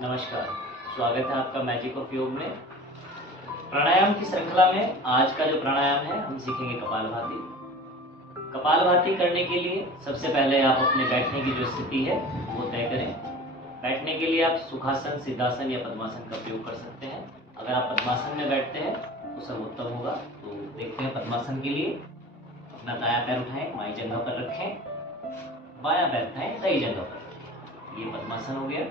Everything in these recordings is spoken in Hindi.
नमस्कार, स्वागत है आपका मैजिक ऑफ योग में। प्राणायाम की श्रृंखला में आज का जो प्राणायाम है हम सीखेंगे कपालभाति। कपालभाति करने के लिए सबसे पहले आप अपने बैठने की जो स्थिति है वो तय करें। बैठने के लिए आप सुखासन, सिद्धासन या पद्मासन का प्रयोग कर सकते हैं। अगर आप पद्मासन में बैठते हैं तो सर्वोत्तम होगा। तो देखते हैं पद्मासन के लिए। अपना दायां पैर उठाएं, बाईं जगह पर रखें, बायां पैर उठाएं, दाईं जगह पर। ये पद्मासन हो गया।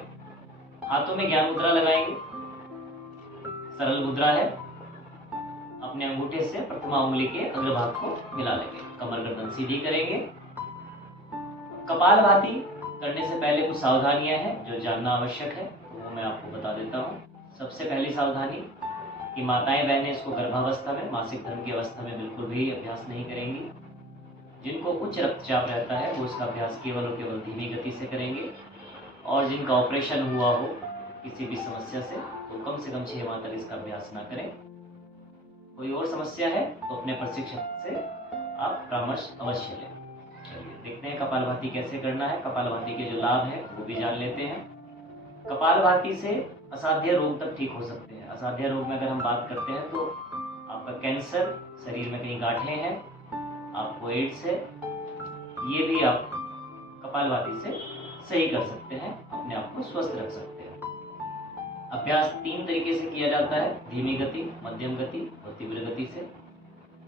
हाथों में ज्ञान मुद्रा लगाएंगे। सरल मुद्रा है। अपने अंगूठे से प्रथमा उंगली के अग्रभाग को मिला लेंगे। कमर गर्दन सीधी करेंगे। कपालभाति करने से पहले कुछ सावधानियां हैं जो जानना आवश्यक है, तो वो मैं आपको बता देता हूँ। सबसे पहली सावधानी कि माताएं बहनें इसको गर्भावस्था में, मासिक धर्म की अवस्था में बिल्कुल भी अभ्यास नहीं करेंगी। जिनको उच्च रक्तचाप रहता है वो इसका अभ्यास केवल और केवल धीमी गति से करेंगे। और जिनका ऑपरेशन हुआ हो किसी भी समस्या से, तो कम से कम 6 माह तक इसका अभ्यास ना करें। कोई और समस्या है तो अपने प्रशिक्षक से आप परामर्श अवश्य लें। चलिए देखते हैं कपालभाति कैसे करना है। कपालभाति के जो लाभ हैं वो भी जान लेते हैं। कपालभाति से असाध्य रोग तक ठीक हो सकते हैं। असाध्य रोग में अगर हम बात करते हैं तो आपका कैंसर, शरीर में कहीं गांठें हैं, आपको एड्स है, ये भी आप कपालभाति से सही कर सकते हैं, अपने आप को स्वस्थ रख सकते हैं। अभ्यास 3 तरीके से किया जाता है, धीमी गति, मध्यम गति और तीव्र गति से।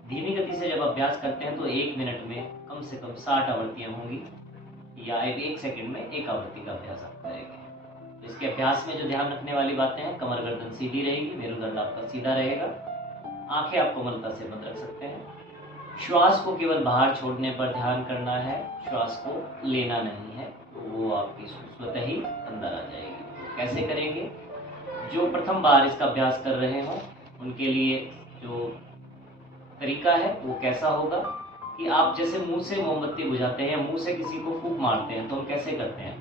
धीमी गति से जब अभ्यास करते हैं तो 1 मिनट में कम से कम 60 आवृत्तियां होंगी या 1 सेकंड में 1 आवृत्ति का अभ्यास आप करेंगे। तो इसके अभ्यास में जो ध्यान रखने वाली बातें हैं, कमर गर्दन सीधी रहेगी, मेरुदंड आपका सीधा रहेगा, आंखें आप कोमलता से बंद रख सकते हैं। श्वास को केवल बाहर छोड़ने पर ध्यान करना है, श्वास को लेना नहीं है, तो वो आपकी स्वतः ही अंदर आ जाएगी। तो कैसे करेंगे? जो प्रथम बार इसका अभ्यास कर रहे हो उनके लिए जो तरीका है वो कैसा होगा कि आप जैसे मुंह से मोमबत्ती बुझाते हैं या मुंह से किसी को फूंक मारते हैं तो हम कैसे करते हैं?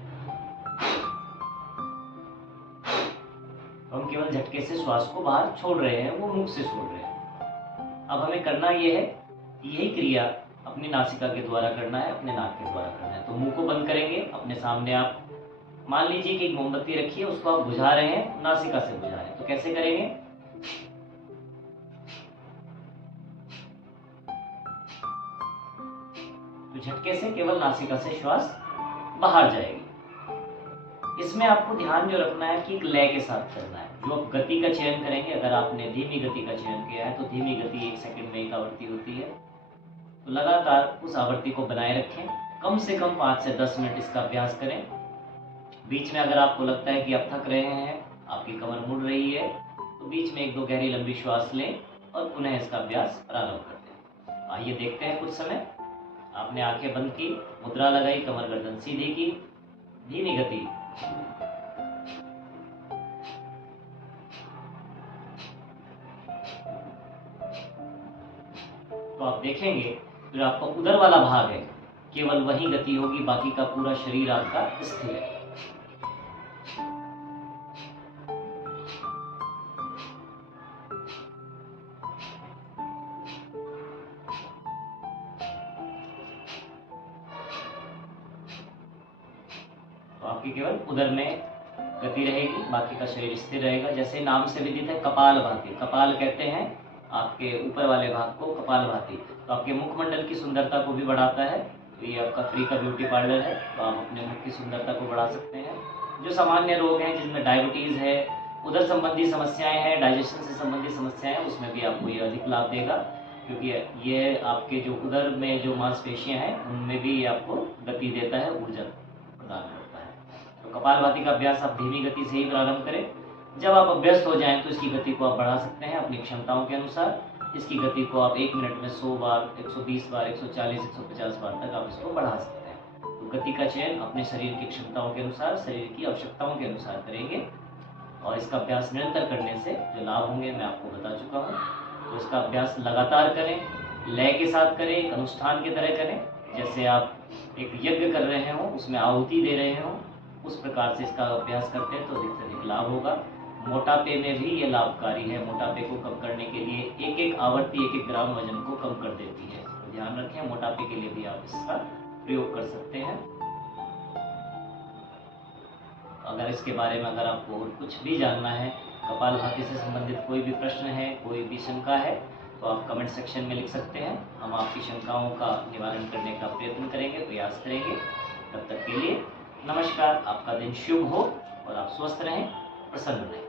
तो हम केवल झटके से श्वास को बाहर छोड़ रहे हैं, वो मुख से छोड़ रहे हैं। अब हमें करना ये है, यही क्रिया अपनी नासिका के द्वारा करना है, अपने नाक के द्वारा करना है। तो मुंह को बंद करेंगे, अपने सामने आप मान लीजिए कि एक मोमबत्ती रखी है, उसको आप बुझा रहे हैं, नासिका से बुझा रहे हैं। तो कैसे करेंगे? तो झटके से केवल नासिका से श्वास बाहर जाएगी। इसमें आपको ध्यान जो रखना है कि एक लय के साथ करना है। जो आप गति का चयन करेंगे, अगर आपने धीमी गति का चयन किया है तो धीमी गति 1 सेकंड में 1 आवृत्ति होती है। तो लगातार उस आवृत्ति को बनाए रखें। कम से कम 5 से 10 मिनट इसका अभ्यास करें। बीच में अगर आपको लगता है कि आप थक रहे हैं, आपकी कमर मुड़ रही है, तो बीच में 1-2 गहरी लंबी श्वास लें और पुनः इसका अभ्यास प्रारंभ करते हैं। आइए देखते हैं कुछ समय। आपने आंखें बंद की, मुद्रा लगाई, कमर गर्दन सीधी की, धीमी गति। तो आप देखेंगे जो आपका उदर वाला भाग है केवल वही गति होगी, बाकी का पूरा शरीर आपका स्थिर है। तो आपकी केवल उदर में गति रहेगी, बाकी का शरीर स्थिर रहेगा। जैसे नाम से विदित है कपालभाति। कपाल कहते हैं आपके ऊपर वाले भाग को कपालभाति। तो आपके मुखमंडल की सुंदरता को भी बढ़ाता है। तो ये आपका फ्री का ब्यूटी पार्लर है, तो आप अपने मुख की सुंदरता को बढ़ा सकते हैं। जो सामान्य रोग हैं जिसमें डायबिटीज़ है, उदर संबंधी समस्याएं हैं, डाइजेशन से संबंधित समस्याएं हैं, उसमें भी आपको ये अधिक लाभ देगा, क्योंकि ये आपके जो उदर में जो मांसपेशियां हैं उनमें भी ये आपको गति देता है, ऊर्जा प्रदान करता है। तो कपालभाति का अभ्यास आप धीमी गति से ही प्रारंभ करें। जब आप अभ्यस्त हो जाएं तो इसकी गति को आप बढ़ा सकते हैं अपनी क्षमताओं के अनुसार। इसकी गति को आप 1 मिनट में 100 बार, 120 बार, 140, 150 बार तक आप इसको बढ़ा सकते हैं। तो गति का चयन अपने शरीर की क्षमताओं के अनुसार, शरीर की आवश्यकताओं के अनुसार करेंगे। और इसका अभ्यास निरंतर करने से जो लाभ होंगे मैं आपको बता चुका हूँ। तो इसका अभ्यास लगातार करें, लय के साथ करें, एक अनुष्ठान की तरह करें। जैसे आप एक यज्ञ कर रहे हों, उसमें आहुति दे रहे हों, उस प्रकार से इसका अभ्यास करते हैं तो अधिक से अधिक लाभ होगा। मोटापे में भी ये लाभकारी है। मोटापे को कम करने के लिए एक आवृत्ति 1 ग्राम वजन को कम कर देती है। तो ध्यान रखें, मोटापे के लिए भी आप इसका प्रयोग कर सकते हैं। अगर इसके बारे में अगर आपको और कुछ भी जानना है, कपालभाति से संबंधित कोई भी प्रश्न है, कोई भी शंका है, तो आप कमेंट सेक्शन में लिख सकते हैं। हम आपकी शंकाओं का निवारण करने का प्रयत्न करेंगे, प्रयास करेंगे। तब तक के लिए नमस्कार। आपका दिन शुभ हो और आप स्वस्थ रहें, प्रसन्न रहें।